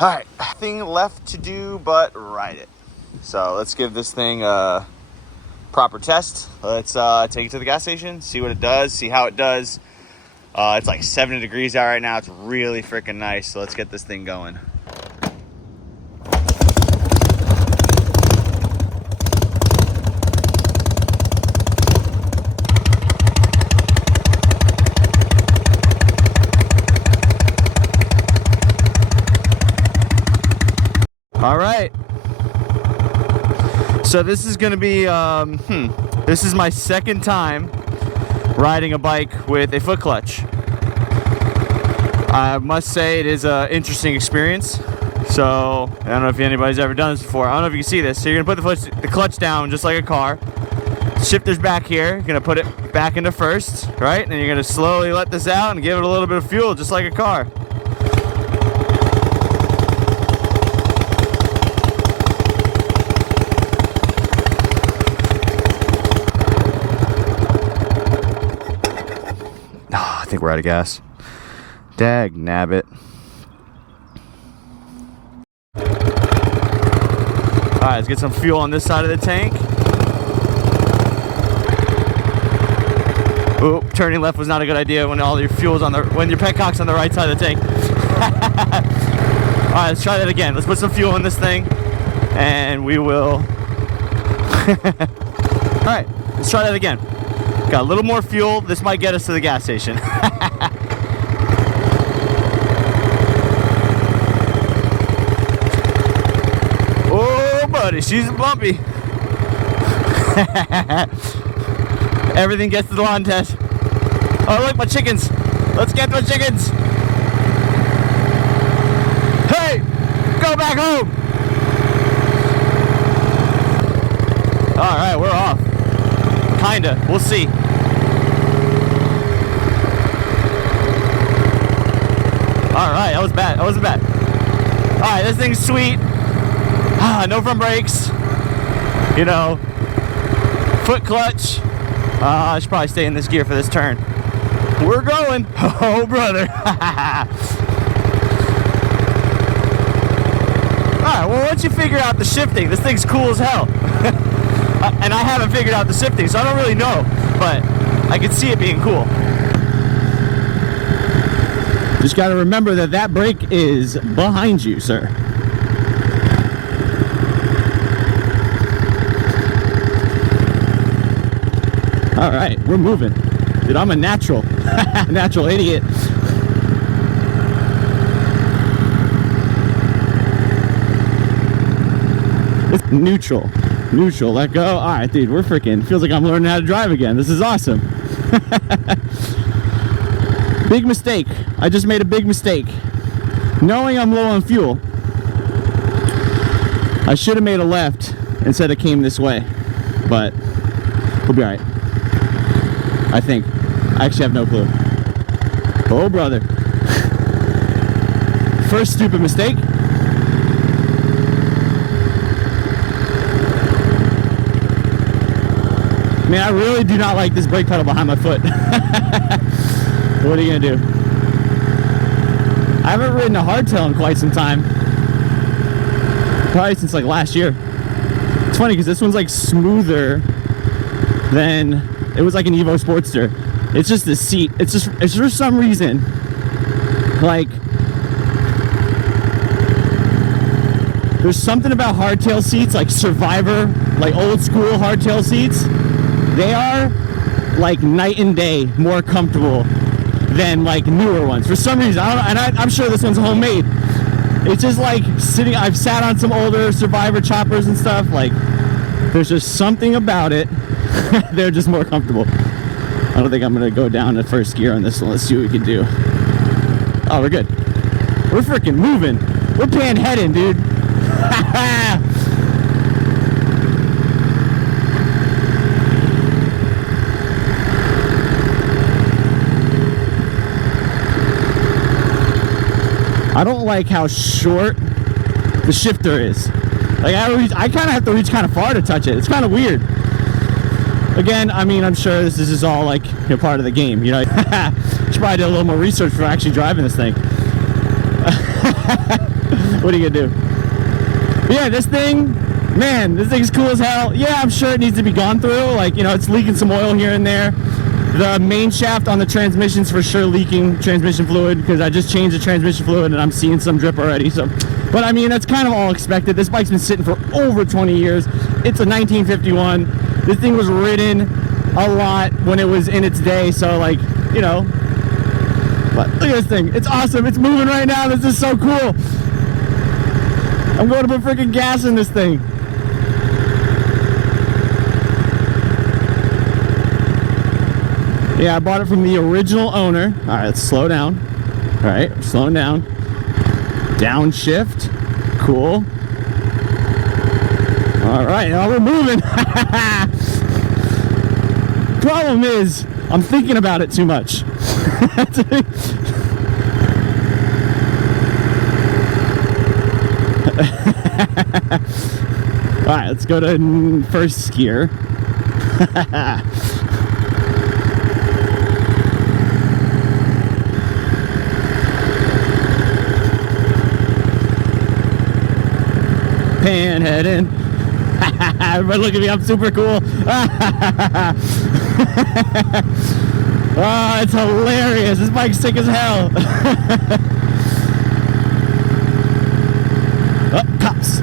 All right, nothing left to do but ride it. So let's give this thing a proper test. Let's take it to the gas station, see what it does, see how it does. It's like 70 degrees out right now. It's really freaking nice. So let's get this thing going. All right. So this is gonna be, this is my second time riding a bike with a foot clutch. I must say it is an interesting experience. So I don't know if anybody's ever done this before. I don't know if you can see this. So you're gonna put the clutch down just like a car. Shifter's back here. You're gonna put it back into first, right? And you're gonna slowly let this out and give it a little bit of fuel, just like a car. I think we're out of gas. Dag nabbit. Alright, let's get some fuel on this side of the tank. Oop, turning left was not a good idea when all your fuel's on when your petcock's on the right side of the tank. Alright, let's try that again. Let's put some fuel in this thing and we will. Alright, let's try that again. Got a little more fuel. This might get us to the gas station. Oh, buddy, she's bumpy. Everything gets to the lawn test. Oh, look, my chickens. Let's get my chickens. Hey, go back home. All right, we're off. Kinda. We'll see. Alright, that was bad. That wasn't bad. Alright, this thing's sweet. No front brakes. You know. Foot clutch. I should probably stay in this gear for this turn. We're going. Oh, brother. Alright, well, once you figure out the shifting, this thing's cool as hell. And I haven't figured out the shifting, so I don't really know, but I can see it being cool. Just got to remember that that brake is behind you, sir. All right, we're moving. Dude, I'm a natural, natural idiot. It's neutral. Neutral, let go. All right, dude, we're freaking, feels like I'm learning how to drive again. This is awesome. Big mistake. I just made a big mistake. Knowing I'm low on fuel, I should have made a left instead of came this way, but we'll be all right. I think. I actually have no clue. Oh, brother. First stupid mistake. Man, I really do not like this brake pedal behind my foot. What are you gonna do? I haven't ridden a hardtail in quite some time. Probably since like last year. It's funny because this one's like smoother than it was like an Evo Sportster. It's just the seat. It's for some reason like there's something about hardtail seats, like Survivor, like old school hardtail seats. They are like night and day more comfortable than like newer ones. For some reason, I don't know, and I'm sure this one's homemade. It's just like sitting, I've sat on some older Survivor choppers and stuff, like there's just something about it. They're just more comfortable. I don't think I'm gonna go down to first gear on this one. Let's see what we can do. Oh, we're good. We're freaking moving. We're panheading, dude. I don't like how short the shifter is. Like I kind of have to reach kind of far to touch it. It's kind of weird. Again, I mean, I'm sure this is just all like, you know, part of the game. You know, should probably do a little more research for actually driving this thing. What are you gonna do? But yeah, this thing, man, this thing's cool as hell. Yeah, I'm sure it needs to be gone through. Like, you know, it's leaking some oil here and there. The main shaft on the transmission's for sure leaking transmission fluid, because I just changed the transmission fluid and I'm seeing some drip already. So, but I mean, that's kind of all expected. This bike's been sitting for over 20 years. It's a 1951. This thing was ridden a lot when it was in its day. So, like, you know, but look at this thing. It's awesome. It's moving right now. This is so cool. I'm going to put freaking gas in this thing. Yeah, I bought it from the original owner. All right, let's slow down. All right, we're slowing down. Downshift. Cool. All right, now we're moving. Problem is, I'm thinking about it too much. All right, let's go to first gear. Panhead in. Everybody look at me, I'm super cool. Oh, it's hilarious. This bike's sick as hell. Oh, cops.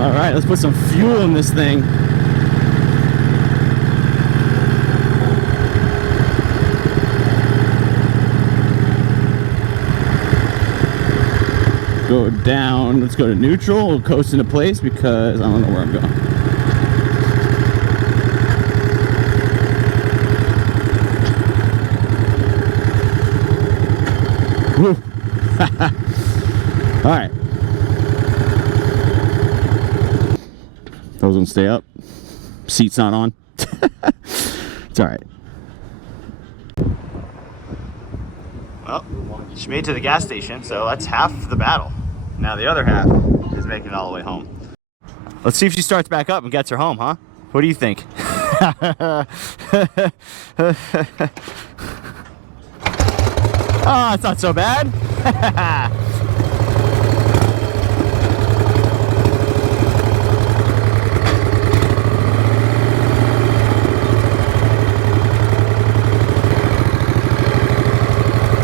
All right, let's put some fuel in this thing. Go down, let's go to neutral. We'll coast into place because I don't know where I'm going. Woo. All right. Those ones stay up. Seat's not on. It's all right. Well, she made it to the gas station, so that's half the battle. Now the other half is making it all the way home. Let's see if she starts back up and gets her home, huh? What do you think? Oh, it's not so bad.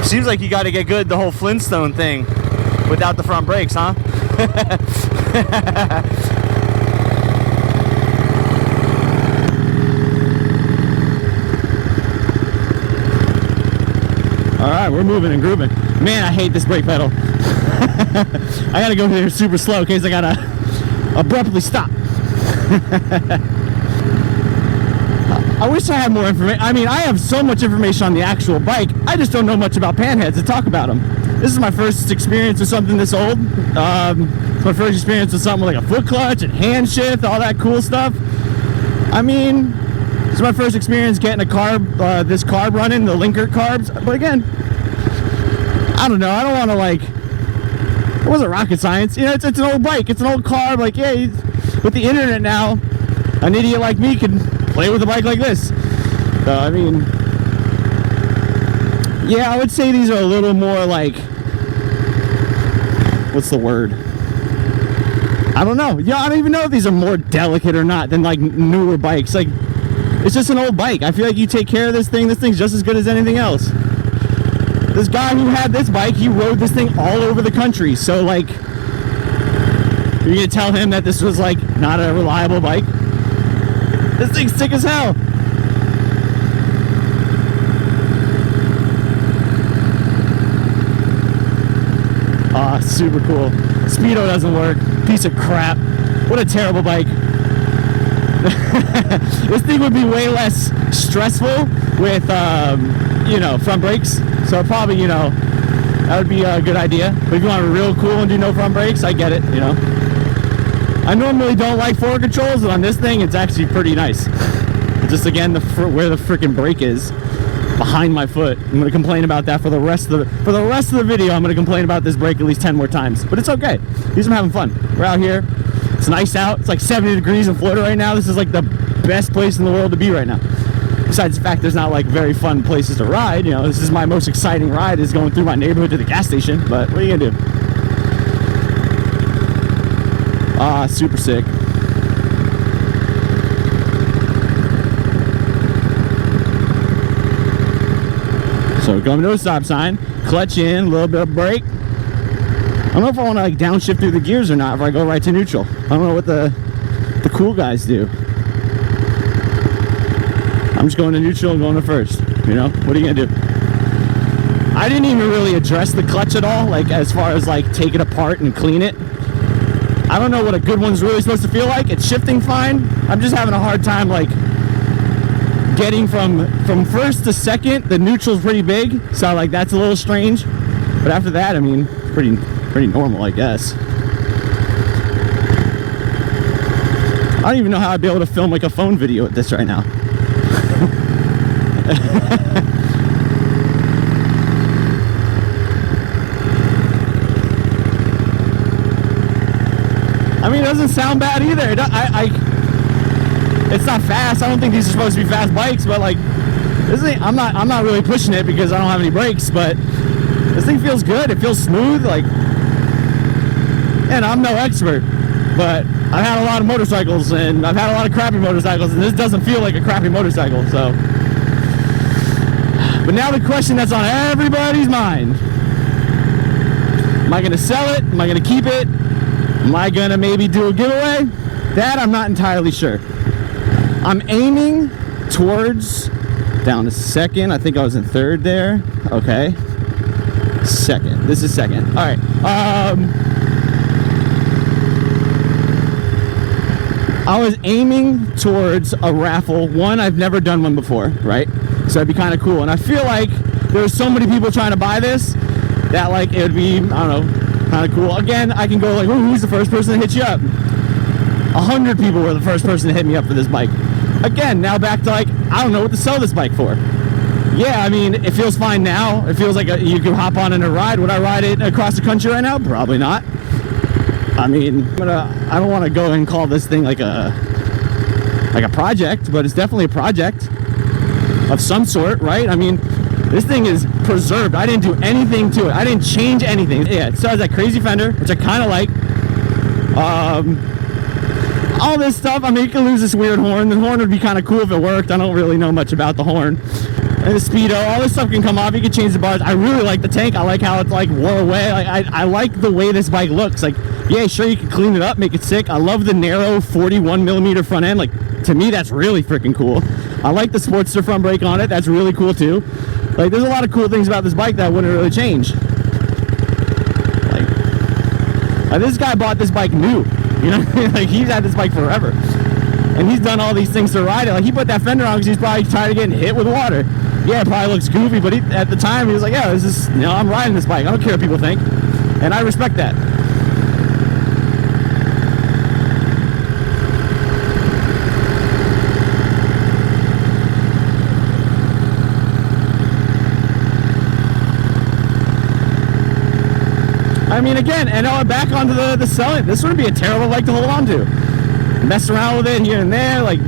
Seems like you got to get good the whole Flintstone thing without the front brakes, huh? All right, we're moving and grooving. Man, I hate this brake pedal. I gotta go here super slow in case I gotta abruptly stop. I wish I had more information. I mean, I have so much information on the actual bike. I just don't know much about panheads to talk about them. This is my first experience with something this old. It's my first experience with something with like a foot clutch and hand shift, all that cool stuff. I mean, it's my first experience getting a carb, this carb running, the linker carbs. But again, I don't know. I don't want to like, it wasn't rocket science. You know, it's an old bike. It's an old carb. Like, yeah, with the internet now, an idiot like me can play with a bike like this. So, I mean, yeah, I would say these are a little more like, what's the word? I don't know. Yeah, I don't even know if these are more delicate or not than like newer bikes. Like, it's just an old bike. I feel like you take care of this thing's just as good as anything else. This guy who had this bike, he rode this thing all over the country. So like, you're gonna tell him that this was like not a reliable bike? This thing's sick as hell. Ah, super cool. Speedo doesn't work. Piece of crap. What a terrible bike. This thing would be way less stressful with, you know, front brakes. So probably, you know, that would be a good idea. But if you want a real cool and do no front brakes, I get it, you know. I normally don't like forward controls, and on this thing, it's actually pretty nice. Just again, where the freaking brake is behind my foot. I'm gonna complain about that for the rest of the video. I'm gonna complain about this brake at least 10 more times, but it's okay. At least I'm having fun. We're out here. It's nice out. It's like 70 degrees in Florida right now. This is like the best place in the world to be right now. Besides the fact there's not like very fun places to ride, you know, this is my most exciting ride, is going through my neighborhood to the gas station, but what are you gonna do? Ah, super sick. So coming to a stop sign, clutch in, a little bit of brake. I don't know if I want to like downshift through the gears or not if I go right to neutral. I don't know what the cool guys do. I'm just going to neutral and going to first, you know? What are you gonna do? I didn't even really address the clutch at all, like as far as like take it apart and clean it. I don't know what a good one's really supposed to feel like. It's shifting fine. I'm just having a hard time like getting from first to second. The neutral's pretty big, so like that's a little strange. But after that, I mean, pretty normal, I guess. I don't even know how I'd be able to film like a phone video at this right now. I mean, it doesn't sound bad either. It's not fast. I don't think these are supposed to be fast bikes, but like, this thing, I'm not really pushing it because I don't have any brakes, but this thing feels good. It feels smooth, like, and I'm no expert, but I've had a lot of motorcycles and I've had a lot of crappy motorcycles, and this doesn't feel like a crappy motorcycle, so. But now the question that's on everybody's mind: am I gonna sell it? Am I gonna keep it? Am I gonna maybe do a giveaway? That I'm not entirely sure. I'm aiming towards down to second. I think I was in third there. Okay. Second. This is second. All right. I was aiming towards a raffle. One, I've never done one before, right? So it'd be kind of cool. And I feel like there's so many people trying to buy this that like it would be, I don't know, kind of cool. Again, I can go like, who's the first person to hit you up? 100 people were the first person to hit me up for this bike. Again, now back to like, I don't know what to sell this bike for. Yeah, I mean, it feels fine now. It feels like you can hop on in a ride. Would I ride it across the country right now? Probably not. I mean, I don't want to go and call this thing like a project, but it's definitely a project of some sort, right? I mean, this thing is preserved. I didn't do anything to it. I didn't change anything. Yeah, it still has that crazy fender, which I kind of like. All this stuff, I mean, you can lose this weird horn. The horn would be kind of cool if it worked. I don't really know much about the horn. And the speedo, all this stuff can come off. You can change the bars. I really like the tank. I like how it's like wore away. Like I like the way this bike looks. Like, yeah, sure, you can clean it up, make it sick. I love the narrow 41 millimeter front end. Like, to me, that's really freaking cool. I like the Sportster front brake on it. That's really cool too. Like, there's a lot of cool things about this bike that wouldn't really change. Like this guy bought this bike new. You know, like he's had this bike forever, and he's done all these things to ride it. Like he put that fender on because he's probably tired of getting hit with water. Yeah, it probably looks goofy, but at the time he was like, yeah, this is, you know, I'm riding this bike. I don't care what people think, and I respect that. I mean, again, and back onto the selling. This wouldn't be a terrible bike to hold on to. Mess around with it here and there, like